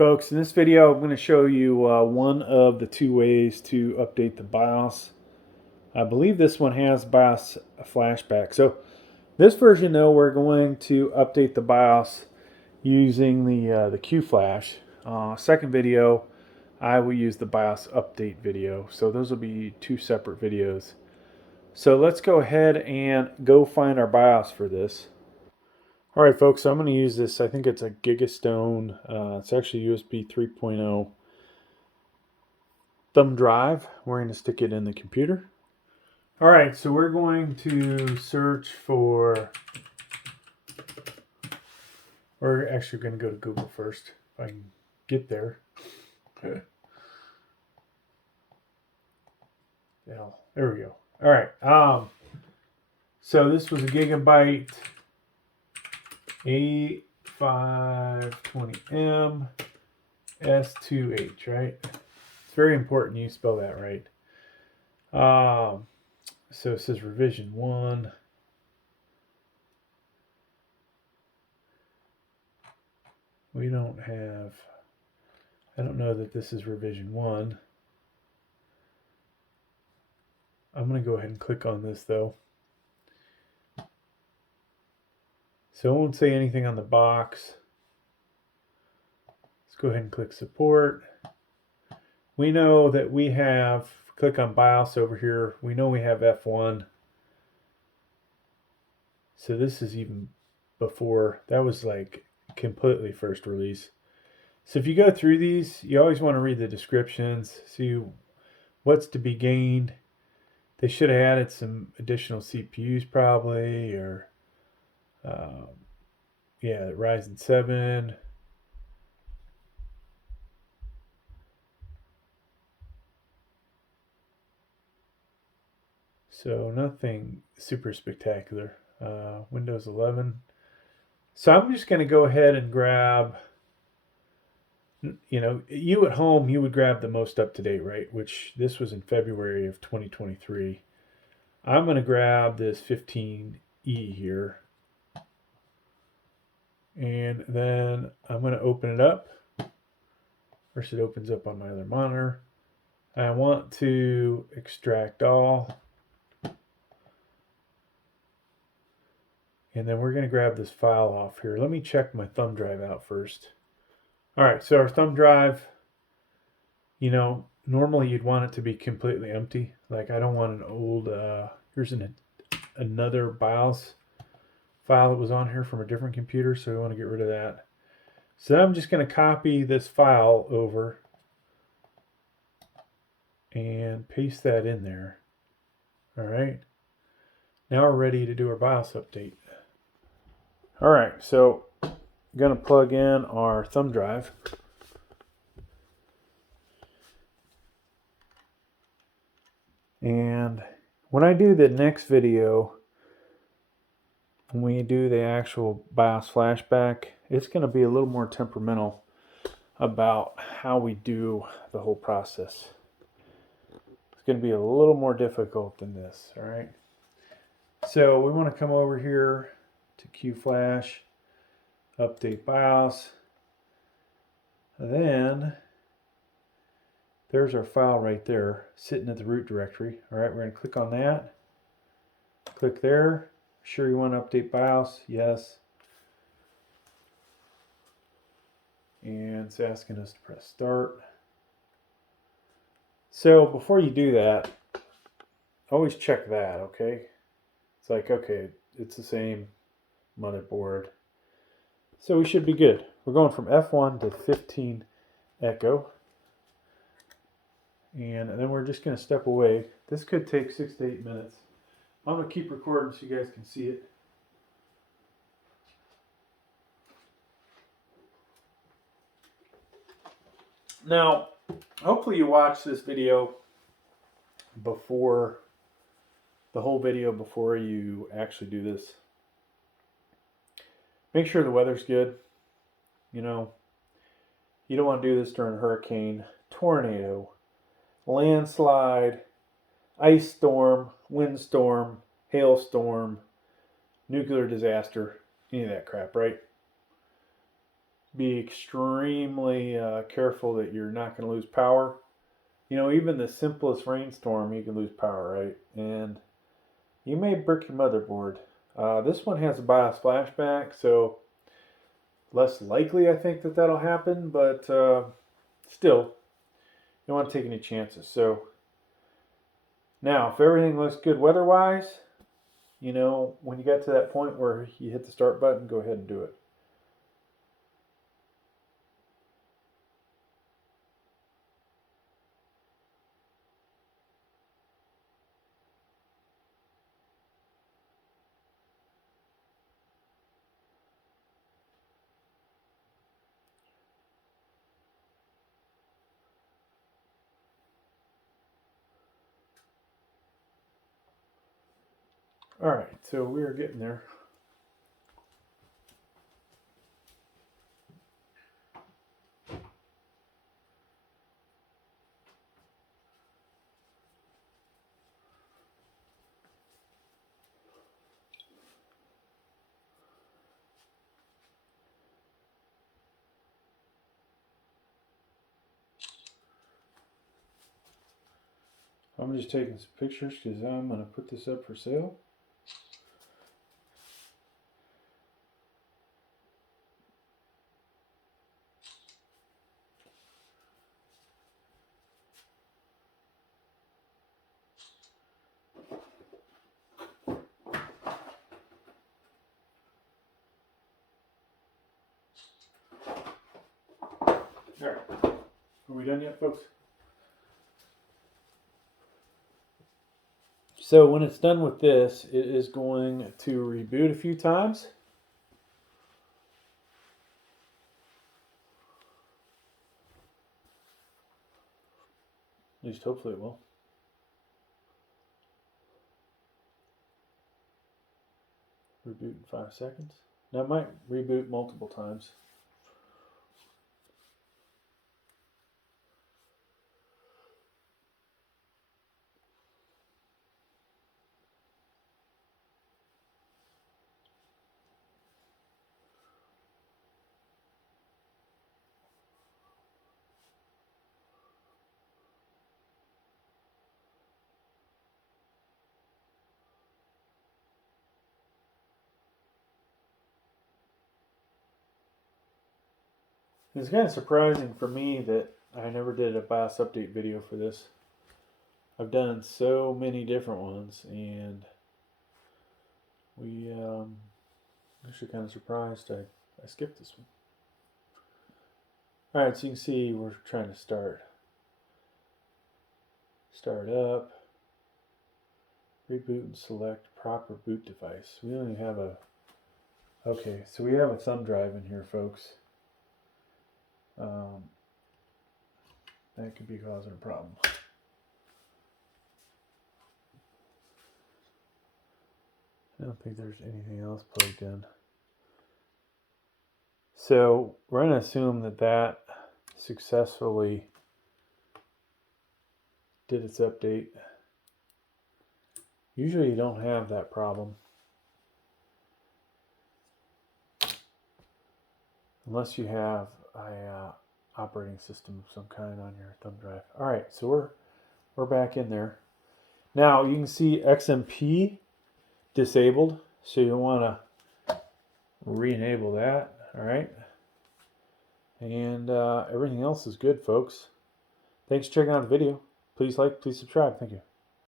folks, in this video I'm going to show you one of the two ways to update the BIOS. I believe this one has BIOS flashback. So this version though, we're going to update the BIOS using the Q flash. Second video, I will use the BIOS update video. So those will be two separate videos. So let's go ahead and go find our BIOS for this. All right, folks, so I'm going to use this. I think it's a Gigastone. It's actually USB 3.0 thumb drive. We're going to stick it in the computer. All right, so we're going to search for, we're actually going to go to Google first, if I can get there. Okay. Yeah, there we go. All right. So this was a Gigabyte A520m S2H, right? It's very important you spell that right. So it says revision 1. We don't have, I don't know that this is revision 1. I'm going to go ahead and click on this though. So it won't say anything on the box. Let's go ahead and click support. We know that we have, click on BIOS over here, we know we have F1. So this is even before, that was like completely first release. So if you go through these, you always want to read the descriptions, see what's to be gained. They should have added some additional CPUs probably, or yeah, Ryzen 7. So nothing super spectacular. Windows 11. So I'm just going to go ahead and grab, you know, you at home, you would grab the most up-to-date, right? Which this was in February of 2023. I'm going to grab this 15E here. And then I'm going to open it up. First it opens up on my other monitor. I want to extract all. And then we're going to grab this file off here. Let me check my thumb drive out first. All right, so our thumb drive, you know, normally you'd want it to be completely empty. Like I don't want an old, here's another BIOS file that was on here from a different computer, so we want to get rid of that. So I'm just going to copy this file over and paste that in there. All right, now we're ready to do our BIOS update. All right, so I'm going to plug in our thumb drive. And when I do the next video, when we do the actual BIOS flashback, it's going to be a little more temperamental about how we do the whole process. It's going to be a little more difficult than this, all right? So we want to come over here to Q Flash, update BIOS. Then there's our file right there sitting at the root directory. All right, we're going to click on that. Click there. Sure you want to update BIOS? Yes. And it's asking us to press start. So before you do that, always check that, okay? It's like, okay, it's the same motherboard. So we should be good. We're going from F1 to 15 echo. And then we're just going to step away. This could take 6 to 8 minutes. I'm going to keep recording so you guys can see it. Now, hopefully you watch this video before, the whole video before you actually do this. Make sure the weather's good. You know, you don't want to do this during a hurricane, tornado, landslide, ice storm, windstorm, hailstorm, nuclear disaster, any of that crap, right? Be extremely careful that you're not going to lose power. You know, even the simplest rainstorm, you can lose power, right? And you may brick your motherboard. This one has a BIOS flashback, so less likely I think that that'll happen, but still, you don't want to take any chances. So now, if everything looks good weather-wise, you know, when you get to that point where you hit the start button, go ahead and do it. All right, so we are getting there. I'm just taking some pictures because I'm going to put this up for sale. All right, are we done yet, folks? So when it's done with this, it is going to reboot a few times. At least hopefully it will. Reboot in 5 seconds. Now it might reboot multiple times. It's kind of surprising for me that I never did a BIOS update video for this. I've done so many different ones, and I'm actually kind of surprised I skipped this one. Alright, so you can see we're trying to start up, reboot and select proper boot device. We only have okay, so we have a thumb drive in here, folks. That could be causing a problem. I don't think there's anything else plugged in. So we're going to assume that successfully did its update. Usually you don't have that problem. Unless you have a operating system of some kind on your thumb drive. Alright, so we're back in there. Now you can see XMP disabled, so you want to re-enable that. Alright. And everything else is good, folks. Thanks for checking out the video. Please like, please subscribe. Thank you.